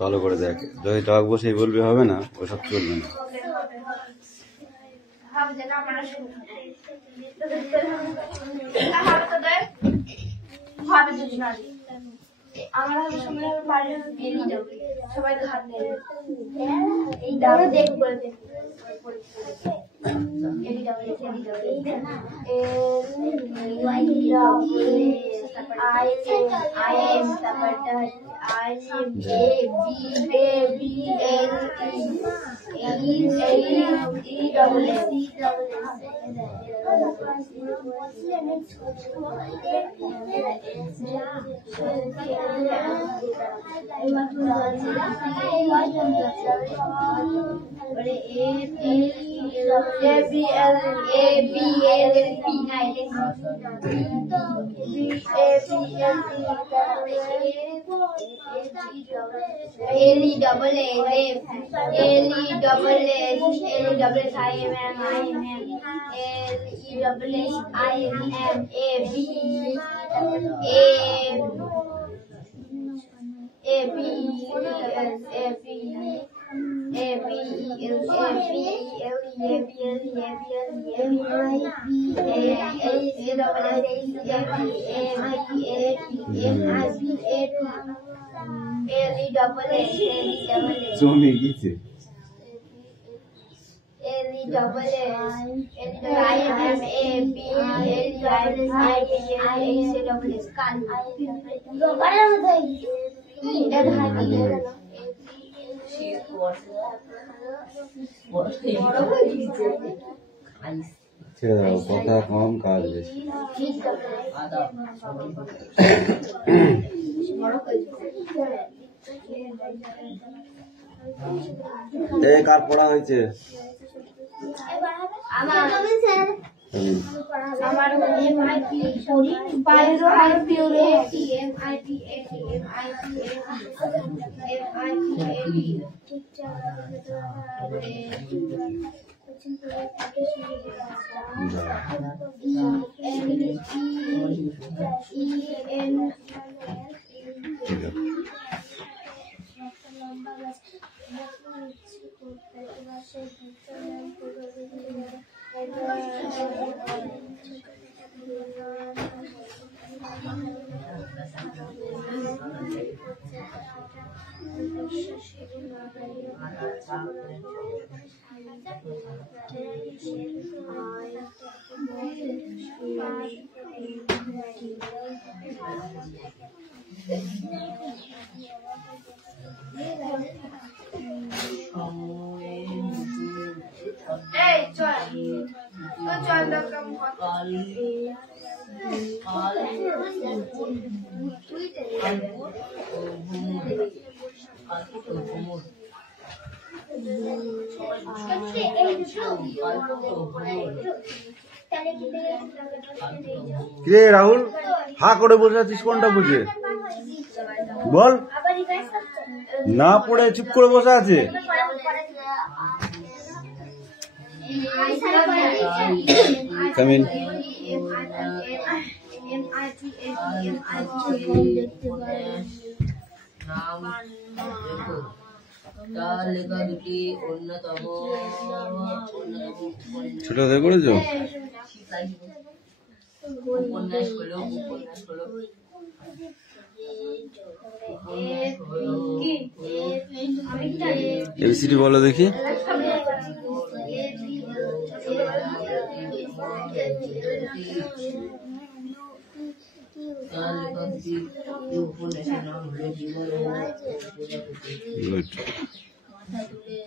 ভালো করে দেখ, যদি টক বসেই বলবি হবে না, ওসব চলবে না। সবাই হাত নেবে এই দাঁড়ো দেখ বলে দেখ জমে গেছে। ছেড়ে দাও, কথা কম কাজ বেশি। কার পড়া হয়েছে? রে রাহুল, হা করে বসে আছিস কোনটা বুঝে বল? না পড়ে চুপ করে বসে আছে। কামিন। ছোট হয়ে করেছো? এবিসিডি বলো দেখি।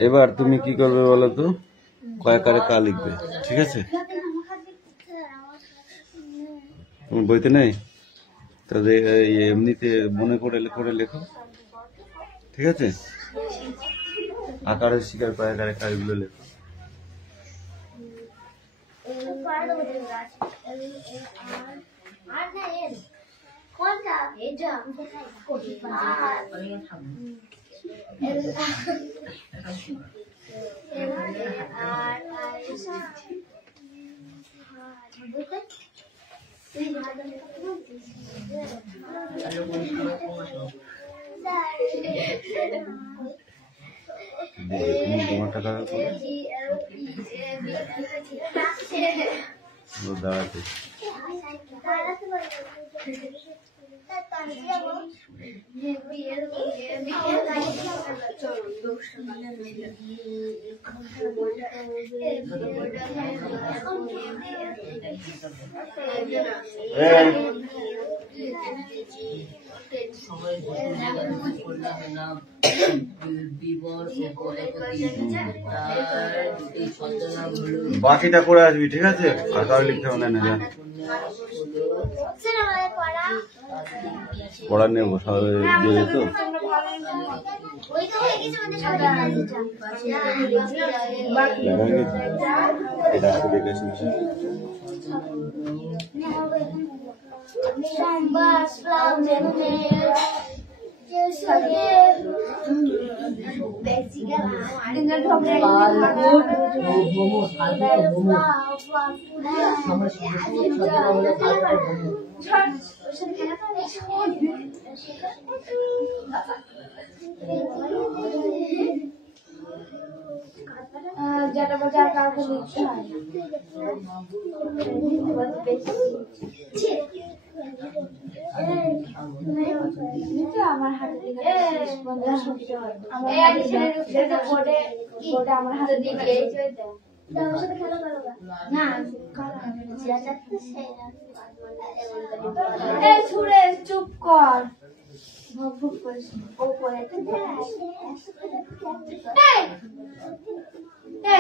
এবার তুমি কি করবে বলো তো? কয়েকারে কা লিখবে, ঠিক আছে? তোমার বইতে নেই তো, এমনিতে মনে করে লেখো, ঠিক আছে? আকারে শিকার কয়েকারে কাজগুলো লেখো। কোনটা এটা তোমার টাকা দাঁড়াতে বাকিটা করে আসবি, ঠিক আছে? আর কারো লিখতে হবে না, জান পড়া নেবো সবাই দিয়ে তো এটা দেখেছি যেটা বাজার কাউকে লিখতে হয় আমার হাতে আমার হাতে দিয়ে ছুড়ে চুপ কর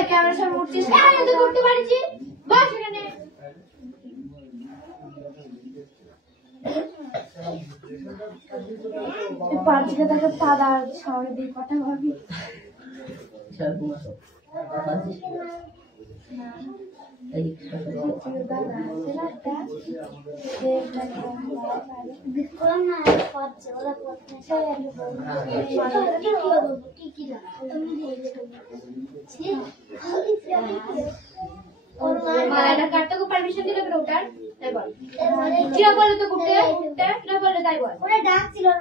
ক্যামেরা সামনে উঠছিস করতে পারছি বস এখানে পাঁচকে তাকে পাদা সামনে দিয়ে কথা ভাবি পারমিশন দিলে ওটার কিরা বলে তো ঘুরতে কিরা বলে তাই বল ওরা ডাকছিল ওর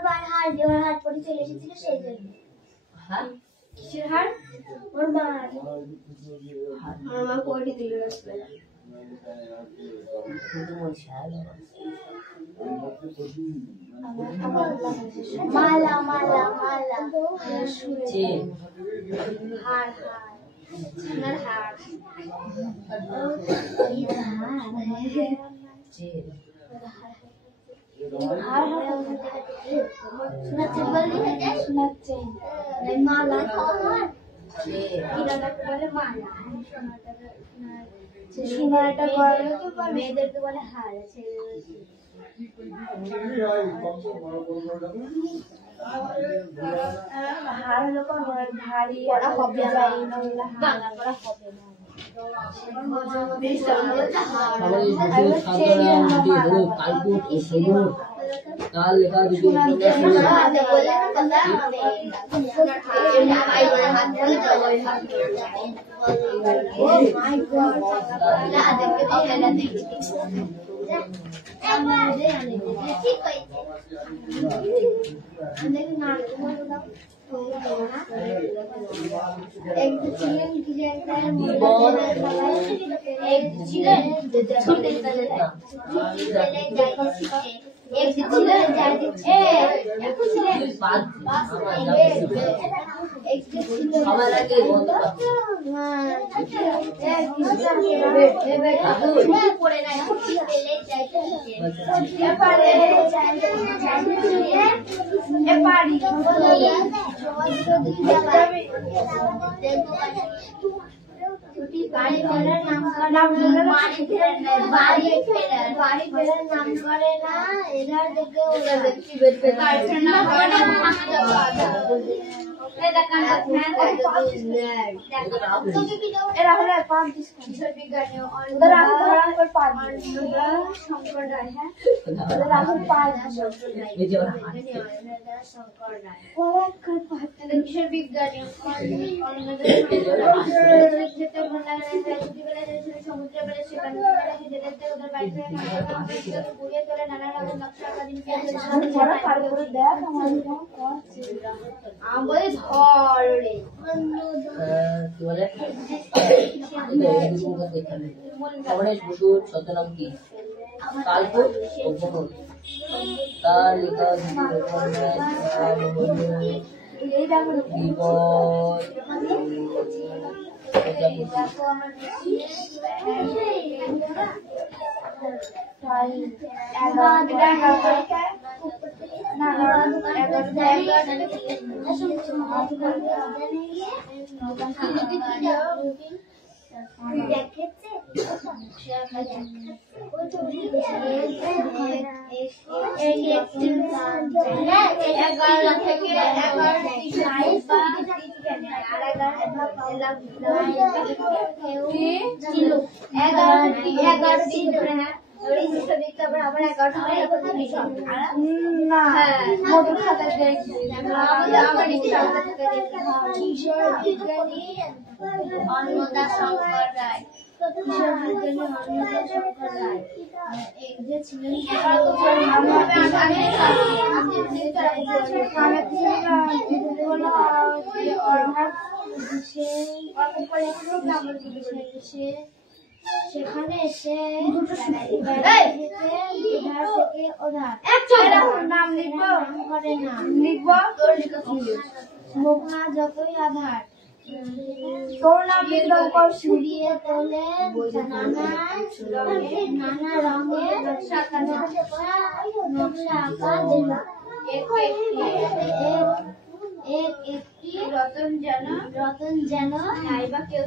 হাট পরে চলে এসেছিল সেই জন্য হ্যাঁ কিসের হাট ওর মা কোটি দিল রাস্তায় মালা মালা মালা হার সোনার হার মেয়েদেরকে বলে হার হার হলো ভারী হবে কাল লেখা বাড়ি ফেরার নাম করে না এরা দেখে এরা হলো পাঁচ কিশোর বিজ্ঞানী শঙ্কর রায়। হ্যাঁ কিশোর বিজ্ঞানী সমুদ্র বেড়ে সেখানে ওদের বাড়িতে ঘুরিয়ে তোলে নানা রকম নকশা আমাদের ধরে গণেশ বসুর ছদ্মনাম কি? কালপুর ও ভ্রমণ। তার লেখা অন্নদা শঙ্কর রায় সেখানে এসে নাম লিখবো করে না লিখবো যতই আধার তোর নাম সরিয়ে তোলে নানা রঙের নকশা আঁকা একটি রতন যেন নাইবা কেউ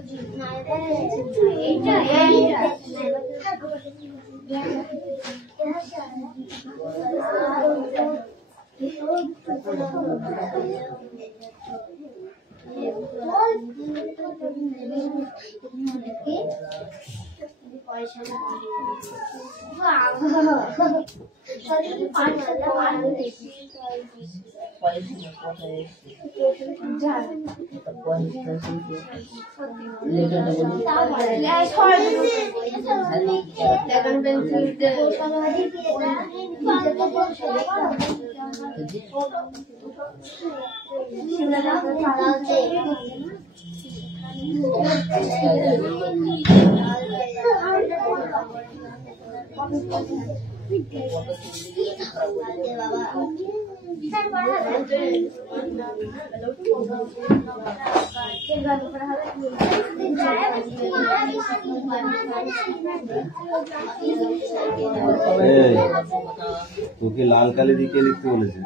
তোকে লাল কালি দিকে লিখতে বলেছে,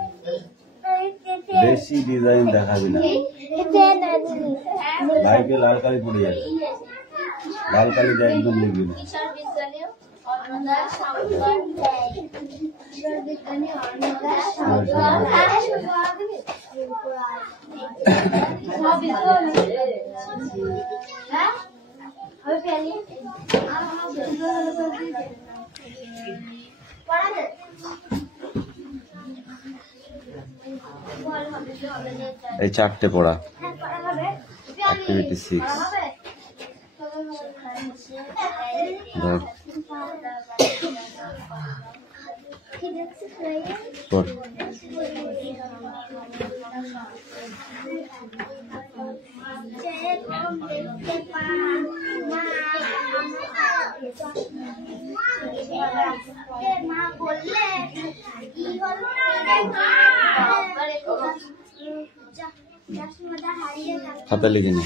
বেশি ডিজাইন দেখাবি না, লাইফে লাল কালি পড়ে যাবে, লাল কালি দিয়ে একদম লিখবি না। এই চারটে পড়া, অ্যাক্টিভিটি 6 ধর পড়। খাতা লিখে নি,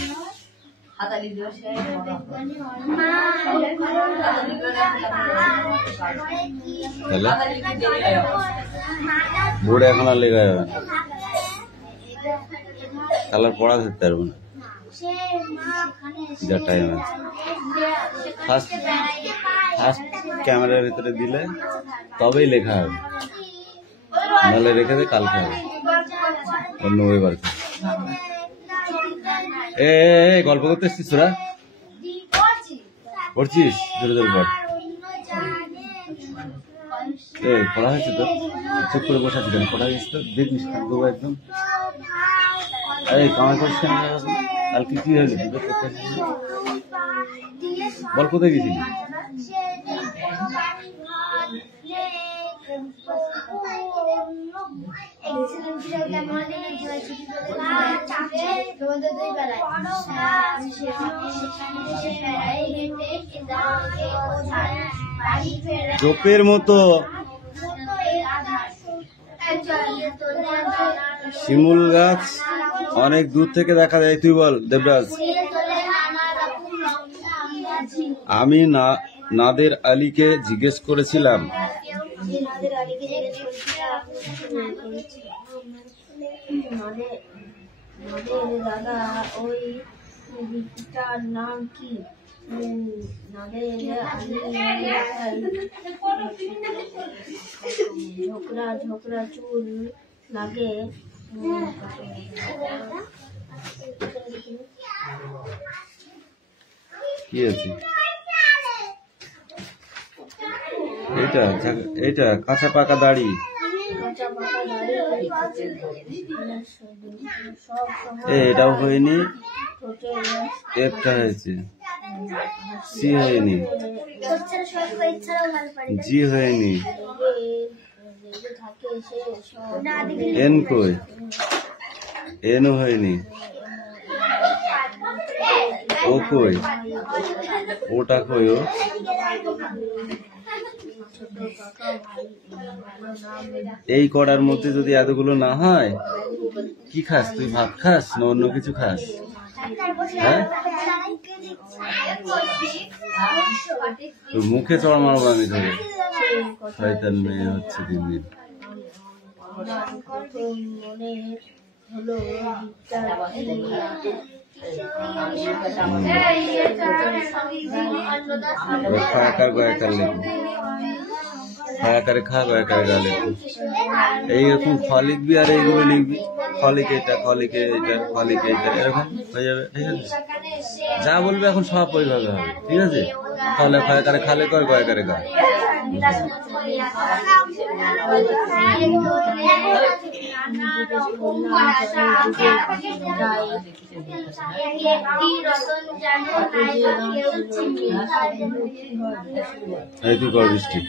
বোর্ডে এখন আর লেখা যাবে, কালার পড়া ধরতে পারবো না, যা টাইম আছে। ফার্স্ট ক্যামেরার ভিতরে দিলে তবেই লেখা হবে, নাহলে রেখে দে, কালকে হবে অন্য ওয়েবার। গল্প করতে এসছিস তোরা? পড়ছিস? জোরে জোরে পড়। পড়া হয়েছে তো? চুপ করে বসে আছি কেন? পড়া হয়েছে তো? দেখিস থাকবো একদম। আরে কামাই করিস কেন? কালকে কি হয়েছে? বল কোথায় গেছিলি? চোপের মতো শিমুল গাছ অনেক দূর থেকে দেখা যায়। তুই বল দেবরাজ। আমি নাদের আলীকে জিজ্ঞেস করেছিলাম দাদা ওই দিকটার নাম কি? ঝোকরা ঝোকরা চুল লাগে। কি আছে এটা? কাঁচা পাকা দাড়ি। এটাও হয়নি, একটা হয়েছে। সি হয়নি, জি হয়নি, এন কই? এনও হয়নি, ও কই? ওটা কই? ও এই কড়ার মধ্যে যদি এতগুলো না হয়, কি খাস তুই? ভাত খাস না অন্য কিছু খাস? হ্যাঁ, তোর মুখে চড় মারবো আমি ধরে। শয়তান মেয়ে হচ্ছে দিন দিন। খায়াকার গয়াকার লিখবি, খায়াকারে খা গয়াকারে গা লিখবি। এইরকম খ লিখবি আর এইগুলো লিখবি। খলিকে এটা, খলিকে এটা, খলিকে এটা, এরকম হয়ে যাবে। ঠিক আছে, যা বলবে এখন সব ওইভাবে হবে। ঠিক আছে, তাহলে খায়াকারে খালে কর, গয়াকারে গা। এই তুই কর বৃষ্টি।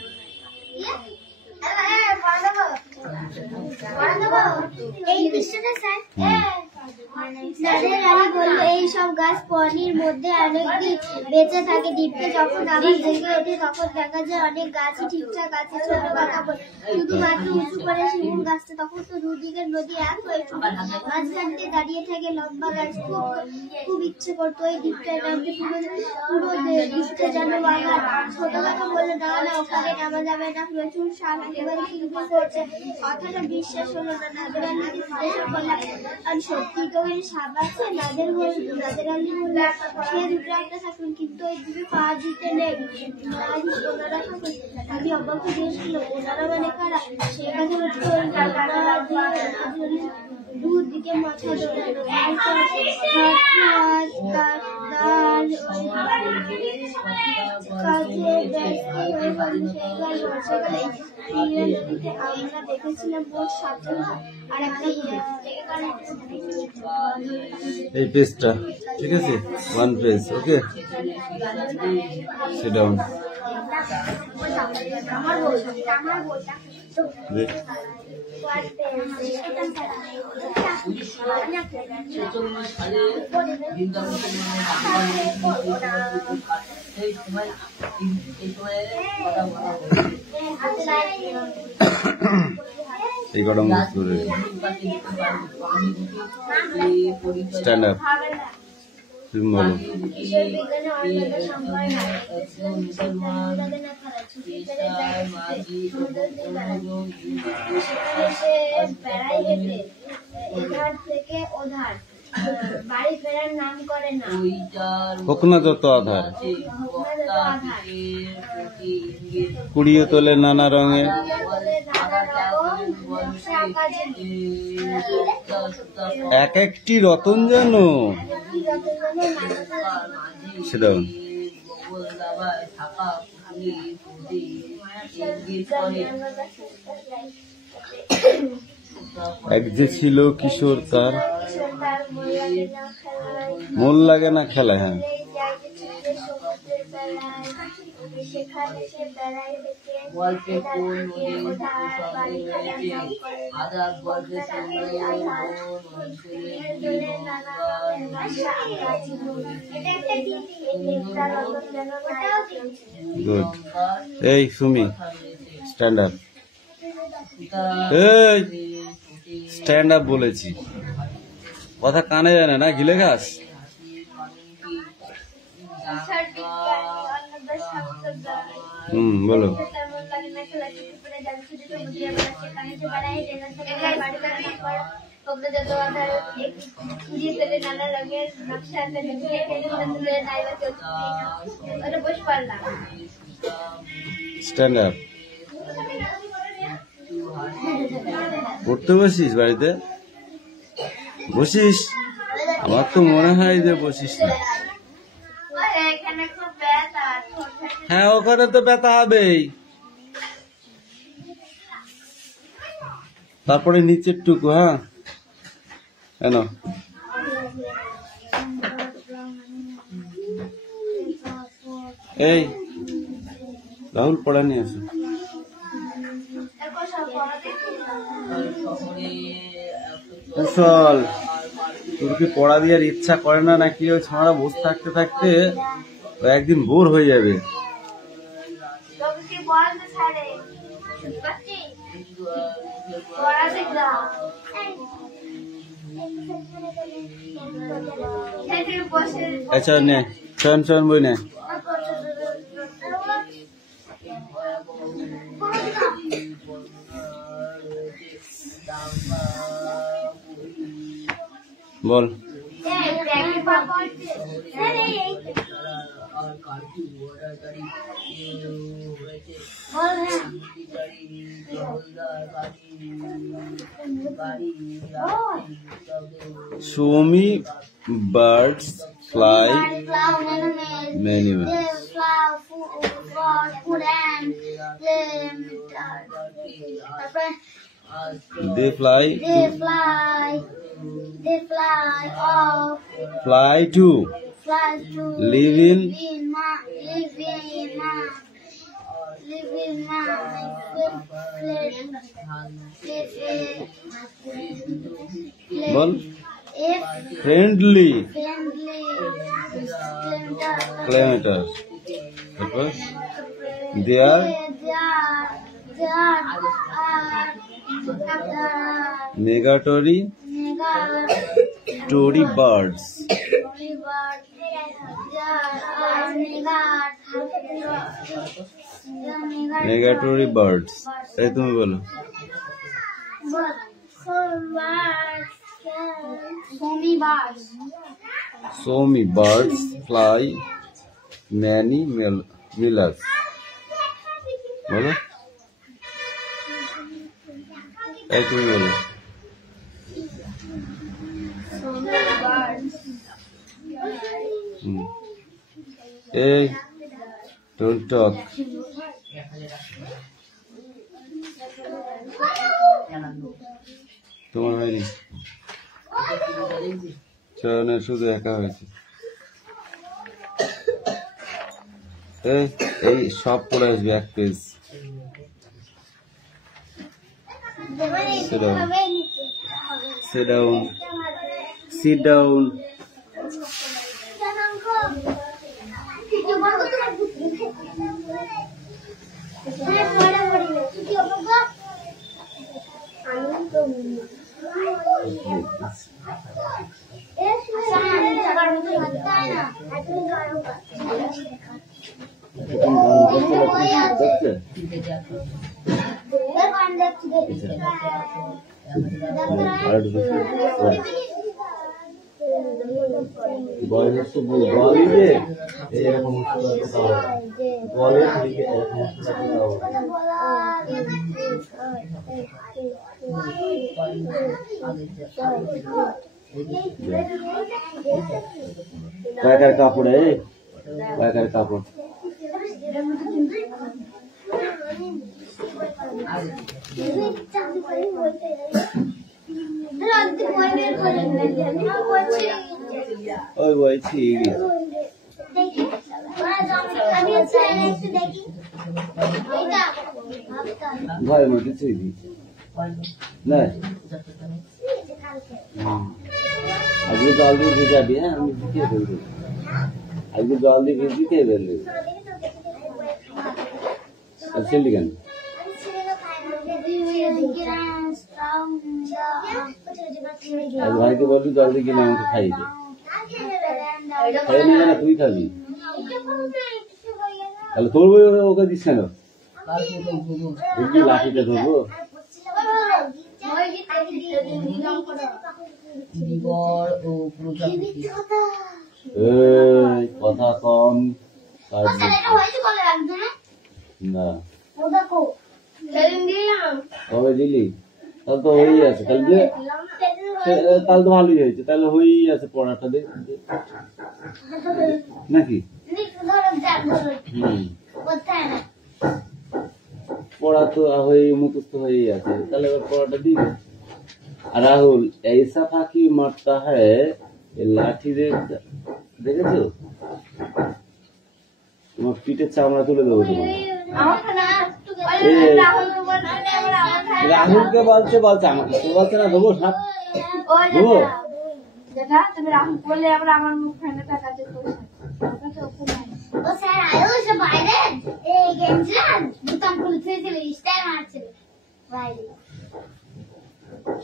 এইসব গাছ পানির মধ্যে অনেকদিন বেঁচে থাকে। দ্বীপে যখন আবার জেগে ওঠে তখন দেখা যায় অনেক গাছই ঠিকঠাক আছে, ছোট পাতা শুধুমাত্র উঁচু করে শিমুল গাছটা। তখন তো দুদিকের নদী এক হয়ে মাঝখান দিয়ে দাঁড়িয়ে থাকে লম্বা গাছ। খুব ইচ্ছে করতো এই দ্বীপটায় নামতে, পুরো দ্বীপটা যেন বাগান। ছোট কথা বললে না না ওখানে নামা যাবে না, প্রচুর সাপ একেবারে কিলবিল করছে। কথাটা বিশ্বাস হলো না। নাদের আলী জিজ্ঞাসা করলাম, আর সত্যি তো ওই সাপ আছে? নাদের আলী বলল, সে দুটো একটা থাকুন, কিন্তু ওই দ্বীপে পা দিতে নেই। ওনারা থাকুন। আমি অবাক হয়ে গিয়েছিল, ওনারা মানে কারা? সে কথা দুদিকে মাথা দৌড়ানো, আমরা দেখেছিলাম মোট 7টা আর একটা। এই পেজটা ঠিক আছে, 1 পেজ। ওকে, সিট ডাউন। এই কটা মুখ করে স্ট্যান্ড আপ। তুমি বলো। বাড়ি ফেরার নাম করে না, হোক না যত আধার, কুড়িয়ে তোলে নানা রঙের এক একটি রতন যেন সেটা এক যে ছিল কিশোর তার মন লাগে না খেলা। হ্যাঁ, গুড। এই সুমি স্ট্যান্ড আপ, এই স্ট্যান্ড আপ বলেছি, কথা কানে জানে না, গিলে ঘাস। বলো। স্ট্যান্ড আপ পড়তে বসিস, বাড়িতে বসিস? আমার তো মনে হয় যে বসিস না। হ্যাঁ, ওখানে তো ব্যথা হবেই। তারপরে নিচের টুকু। হ্যাঁ, কেন এই রাহুল পড়া নিয়ে আসো। কুশল, তোর কি পড়া দেওয়ার ইচ্ছা করে না নাকি? ওই ছোঁড়া বসে থাকতে থাকতে একদিন বোর হয়ে যাবে। আচ্ছা নে, শয়ন শয়ন বই নে। বল। Show me birds fly many ways. They fly off. Fly to. Live in. Well, friendly kilometers. They are migratory birds. Migratory birds. এই তুমি বলো। So many birds fly many miles. বলো, এই তুমি বলো। Hey, don't talk. তোমার হয়নি? চয়নের শুধু একা হয়েছে। এই সব পড়ে আসবে এক page. Sit down. Sit down. বয় হচ্ছে বলই যে এরকম বলে কয়েকার কাপড়ে কয়েকার কাপড় ওই বই ঠিক ঘরের মধ্যে ছুঁই দিয়েছে না আজকে জল দিয়ে ভিজাবি। হ্যাঁ আমি ভিজিয়ে ফেলবো আজকে জল দিয়ে ভিজিয়ে ফেলবি ছেলে কেন ভাইকে বলবি জল দিয়ে কিনে আমাকে খাইয়ে দে খাইয়ে নিয়ে না তুই খাবি তাহলে তোর বই ওকে দিস কেন লাঠিটা ধরবো কথা কম না কবে দিলি তাহলে তো হয়েই আছে তাহলে তাহলে তো ভালোই হয়েছে তাহলে হয়েই আছে পড়াটা দেখ নাকি পড়া তো হয়ে মুখস্থ হয়েই আছে তাহলে এবার পড়াটা দিবে। রাহুল ऐसा फाकी मारता है लाठी দেখেছো তোমার পিঠের চামড়া তুলে দেবো তোমার রাহুলকে বলছে আমাকে বলছে না দেবো সাপ দেবো তুমি রাহুল বললে আবার আমার মুখ ফেলে তাকাতে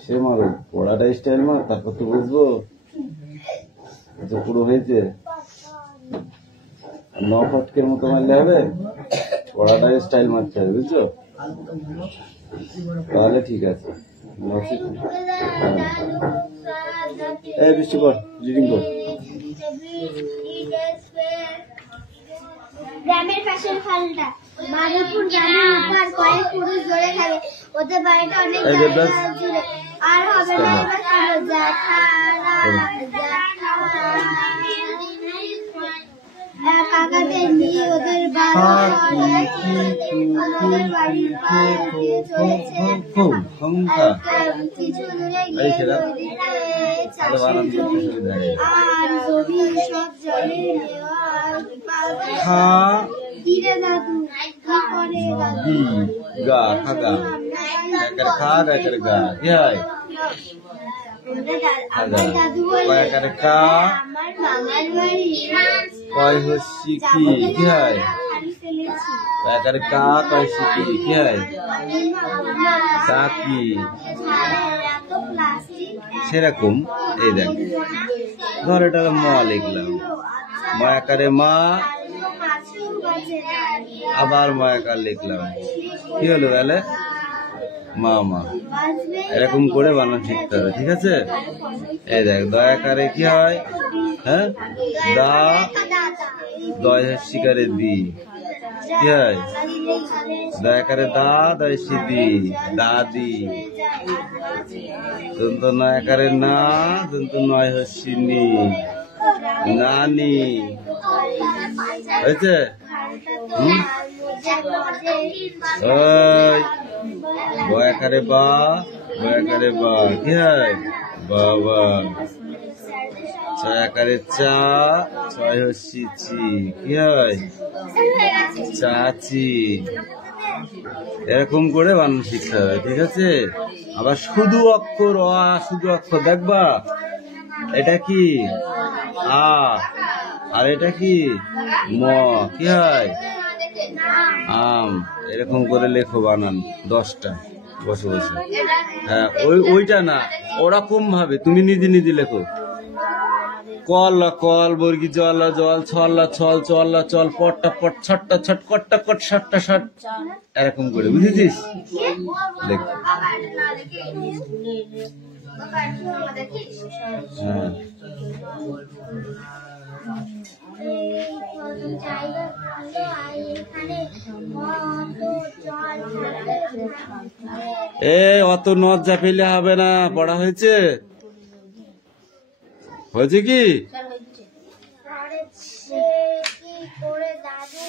সে মারো পড়াটা স্টাইল মার তারপর তো বুঝবো পুরো হয়েছে 9 ফটকের মতো মারলে হবে পড়াটা স্টাইল মারতে হবে বুঝছো তাহলে ঠিক আছে এই বৃষ্টি কর রিডিং কর গ্রামের পাশের খালটা মাধবপুর গ্রামের উপর কয়েক পুরুষ জোরে খাবে ওদের বাড়িটা অনেক জুড়ে আর হবে না কাকাদের নিয়ে ওদের বাড়ির কিছু দূরে গিয়ে আর জমি সব জলে কিরে দাদু কি করে দাদু গা খাগা খাগা করে গা কি হয় দাদু বলে আমার মামার বাড়ি কয় হচ্ছে কি হয় কা কয় শিখি কি হয় কি সেরকম এই দেখ ধর এটা ম লিখলাম মায়াকারে মা আবার মায়াকার লিখলাম কি হলো তাহলে মামা এরকম করে বানান শিখতে হবে ঠিক আছে। এই দেখ দয়াকারে কি হয় হ্যাঁ দা দয় শিকারে দি কি হয় দয়াকারে দা দয় দি দাদি দন্ত নয়াকারে না দন্ত নয় হচ্ছি নি নানি হয়েছে বয়াকারে বা বয়াকারে বা কি হয় বাবা ছয়াকারে চা ছয় হচ্ছি চি কি হয় চাচি এরকম করে বানান শিখতে হবে ঠিক আছে। আবার শুধু অক্ষর শুধু অক্ষর দেখবা এটা কি আ আর এটা কি ম কি হয় আম এরকম করে লেখো বানান 10টা বসে বসে। হ্যাঁ ওইটা না ওরকম ভাবে তুমি নিজে নিজে লেখো কল কল বর্গি জল জল ছল ছল চল চল পটটা পট ছটটা ছট কটটা কট শটটা শট এরকম করে বুঝেছিস লেখ হ্যাঁ এ অত নদ চাপিলে হবে না, পড়া হয়েছে হয়েছে কি? কি করে দাদু